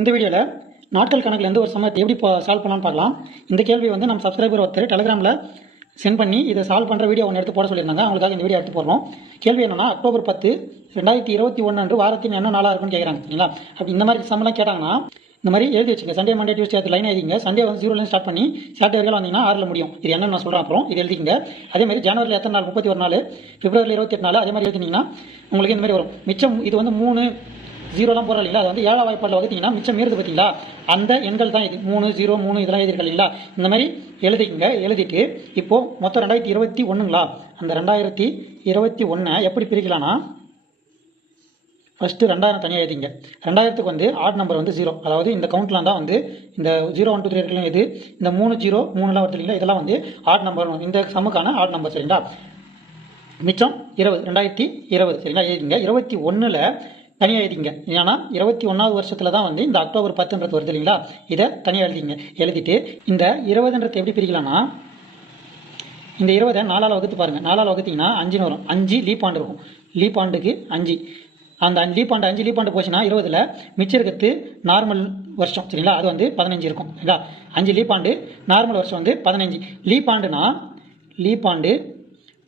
இந்த வீடியோவில் நாட்கள் கணக்கிலேருந்து ஒரு சமயத்தை எப்படி சால்வ் பண்ணலான்னு பார்க்கலாம். இந்த கேள்வி வந்து நம்ம சப்ஸ்கிரைபர் ஒருத்தர் டெலிகிராமில் சென்ட் பண்ணி இதை சால்வ் பண்ணுற வீடியோ ஒன்று எடுத்து போட சொல்லியிருந்தாங்க. அவங்களுக்காக இந்த வீடியோ எடுத்து போடுறோம். கேள்வி என்னன்னா, அக்டோபர் 10, 2021 அன்று வாரத்தின் என்ன நாளாக இருக்குன்னு கேட்குறாங்க. சரிங்களா? அப்படி இந்த மாதிரி சம்மெல்லாம் கேட்டாங்கன்னா இந்த மாதிரி எழுதி வச்சுங்க. சண்டே, மண்டே, டியூஸ்டே அது லைன் எழுதிங்க. சண்டே வந்து 0 ஸ்டார்ட் பண்ணி சாட்டர்டே வரைக்கும் வந்தீங்கன்னா 6 முடியும். இது என்ன நான் சொல்கிறேன், அப்புறம் இது எழுதிங்க. அதே மாதிரி ஜனவரியில் எத்தனை நாள், 31 நாள், பிப்ரவரியில் 28 நாள், அதே மாதிரி எழுதினீங்கன்னா உங்களுக்கு இந்த மாதிரி வரும். மிச்சம் இது வந்து 3 0 போடுற இல்லைங்களா, அது வந்து 7ஆம் வாய்ப்பாடில் வகுத்தீங்கன்னா மிச்சம் மீறுது பார்த்தீங்களா, அந்த எண்கள் தான் இது. 3, 0, 3 இதெல்லாம் எழுதிருக்கா இல்லைங்களா. இந்த மாதிரி எழுதிக்கங்க. எழுதிட்டு இப்போது மொத்தம் 2021ங்களா, அந்த 2021 எப்படி பிரிக்கலாம்னா, ஃபஸ்ட்டு 2000 தனியாக எழுதிங்க. 2000க்கு வந்து ஆட் நம்பர் வந்து 0, அதாவது இந்த கவுண்ட்லாம் தான் வந்து இந்த 0, 1, 2, 3 இருக்கலாம். இது இந்த 3, 0, 3லாம் வருது இல்லைங்களா, இதெல்லாம் வந்து ஆட் நம்பர், இந்த சம்முக்கான ஆட் நம்பர். சரிங்களா? மிச்சம் 20, 2020 சரிங்களா எழுதிங்க. 21ல் தனியாக எழுதிங்க. ஏன்னா 21வது வருஷத்தில் தான் வந்து இந்த அக்டோபர் 10ன்றது வருது இல்லைங்களா, இதை தனியாக எழுதிங்க. எழுதிட்டு இந்த 20ன்றது எப்படி பிரிக்கலாம்னா, இந்த 20 4ஆல் வகுத்து பாருங்கள். 4ஆல் வகுத்திங்கன்னா 5 வரும். 5 லீப் ஆண்டு இருக்கும். லீப் ஆண்டுக்கு 5. அந்த 5 லீப் ஆண்டு போச்சுன்னா 20ல் மிச்சம் இருக்கிறது நார்மல் வருஷம். சரிங்களா? அது வந்து 15 இருக்கும். சரிங்களா? 5 லீப் ஆண்டு, நார்மல் வருஷம் வந்து 15. லீப் ஆண்டுனா லீப் ஆண்டு,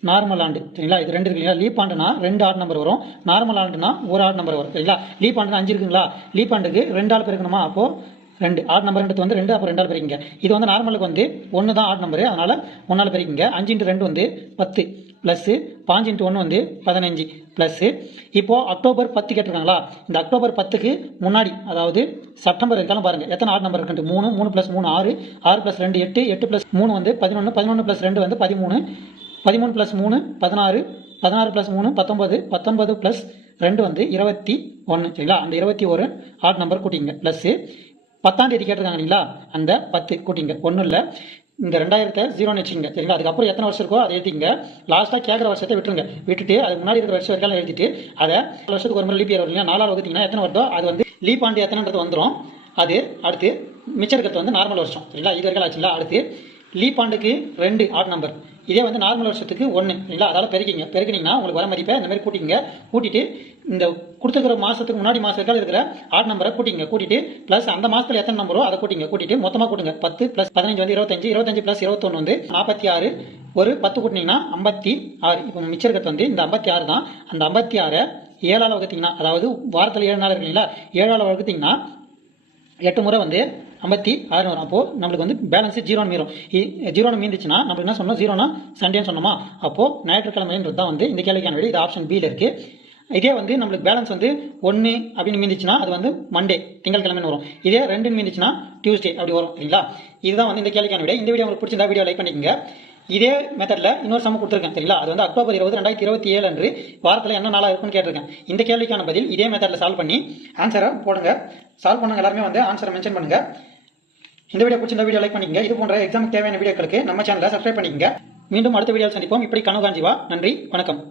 நார்மல் ஆண்டு. சரிங்களா? இது 2 இருக்குங்களா. லீப் ஆண்டுனா 2 ஆட் நம்பர் வரும். நார்மல் ஆண்டுனா 1 ஆட் நம்பர் வரும். சரிங்களா? லீப் ஆண்டுனா 5 இருக்குங்களா, லீப் ஆண்டுக்கு 2 ஆள் பெருக்கணுமா, அப்போது 2 ஆட் நம்பர்ன்றது வந்து 2, அப்போ 2 ஆள் பெருக்கிங்க. இது வந்து நார்மலுக்கு வந்து 1 தான் ஆட் நம்பரு, அதனால் 1 ஆள் பெருக்கிங்க. 5 × 2 வந்து 10 ப்ளஸ்ஸு 5 × 1 வந்து 15 ப்ளஸ்ஸு. இப்போது அக்டோபர் 10 கேட்டிருக்காங்களா, இந்த அக்டோபர் 10க்கு முன்னாடி, அதாவது செப்டம்பர் இருக்காலும் பாருங்கள் எத்தனை ஆட் நம்பர் இருக்குன்ட்டு. 3, 3 + 3 6, 6 + 2 8, 8 + 3 வந்து 11, 11 + 2 வந்து 13, 13 + 3 16, 16 + 3 19, 19 + 2 வந்து 21. சரிங்களா? அந்த 21 ஆட் நம்பர் கூட்டிங்க. ப்ளஸ்ஸு 10ஆம் தேதி கேட்டிருக்காங்க இல்லைங்களா, அந்த 10 கூட்டிங்க. ஒன்றும் இல்லை, இந்த 2000 0ன்னு வச்சுங்க. சரிங்களா? அதுக்கப்புறம் எத்தனை வருஷம் இருக்கோ அதை எழுதிங்க. லாஸ்ட்டாக கேட்குற வருஷத்தை விட்டுருங்க. விட்டுட்டு அது முன்னாடி இருக்கிற வருஷம் வரைக்கும் எழுதிட்டு அதை வருஷத்துக்கு ஒரு முறை லீப் இயர் வரீங்க. 4ஆல் வகுத்தீங்கன்னா எத்தனை வருதோ அது வந்து லீப் ஆண்டு எத்தனைன்றது வந்துடும். அது அடுத்து மிச்சம் இருக்கிறது வந்து நார்மல் வருஷம். சரிங்களா? இது வரைக்கும் ஆச்சுங்களா. அடுத்து லீப் ஆண்டுக்கு 2 ஆட் நம்பர், இதே வந்து நார்மல் வருஷத்துக்கு 1. இல்லைங்களா? அதால் பெருக்கிங்க. பெருக்கினீங்கன்னா உங்களுக்கு வர மதிப்பை இந்த மாதிரி கூட்டிங்க. கூட்டிட்டு இந்த கொடுத்துக்கிற மாதத்துக்கு முன்னாடி மாதத்துக்காக இருக்கிற ஆட் நம்பரை கூட்டிங்க. கூட்டிட்டு ப்ளஸ் அந்த மாதத்தில் எத்தனை நம்பரோ அதை கூட்டிங்க. கூட்டிட்டு மொத்தமாக கூட்டுங்க. 10 + 15 வந்து 25, 25 + 21 வந்து 46, ஒரு 10 கூட்டினீங்கன்னா 56. இப்போ மிச்சம் இருக்கிறது வந்து இந்த 56 தான். அந்த 56 7ஆல் வகுத்தீங்கன்னா, அதாவது வாரத்தில் 7 நாள் இருக்குங்களா, 7ஆல் வகுத்தீங்கன்னா 8 முறை வந்து 56 வரும். அப்போது நம்மளுக்கு வந்து பேலன்ஸு 0ன்னு மீறும். 0ன்னு மீந்துச்சுன்னா நம்மளுக்கு என்ன சொன்னோம், 0னா சண்டேன்னு சொன்னோமா, அப்போது ஞாயிற்றுக்கிழமைன்றது தான் வந்து இந்த கேள்விக்கான விடை. இது ஆப்ஷன் பியில் இருக்குது. இதே வந்து நம்மளுக்கு பேலன்ஸ் வந்து 1 அப்படின்னு மீந்துச்சுன்னா அது வந்து மண்டே, திங்கட்கிழமைன்னு வரும். இதே 2ன்னு மீந்துச்சுன்னா டியூஸ்டே அப்படி வரும். சரிங்களா? இதுதான் வந்து இந்த கேள்விக்கான விடை. இந்த வீடியோ உங்களுக்கு பிடிச்சிருந்தா வீடியோ லைக் பண்ணிக்கோங்க. இதே மெத்தடில் இன்னொரு சம் கொடுத்துருக்கேன். சரிங்களா? அது வந்து அக்டோபர் 20, 2027 அன்று வாரத்தில் என்ன நாளாக இருக்குன்னு கேட்டிருக்கேன். இந்த கேள்விக்கான பதில் இதே மெத்தடில் சால்வ் பண்ணி ஆன்சரை போடுங்க. சால்வ் பண்ணுங்க. எல்லாருமே வந்து ஆன்சரை மென்ஷன் பண்ணுங்க. இந்த வீடியோ பிடிச்சிருந்தா வீடியோ லைக் பண்ணிக்கங்க. இது போன்ற எக்ஸாமுக்கு தேவையான வீடியோக்களுக்கு நம்ம சேனலை சப்ஸ்கிரைப் பண்ணிக்கங்க. மீண்டும் அடுத்த வீடியோவில் சந்திப்போம். இப்படி கனவு காஞ்சிவா. நன்றி, வணக்கம்.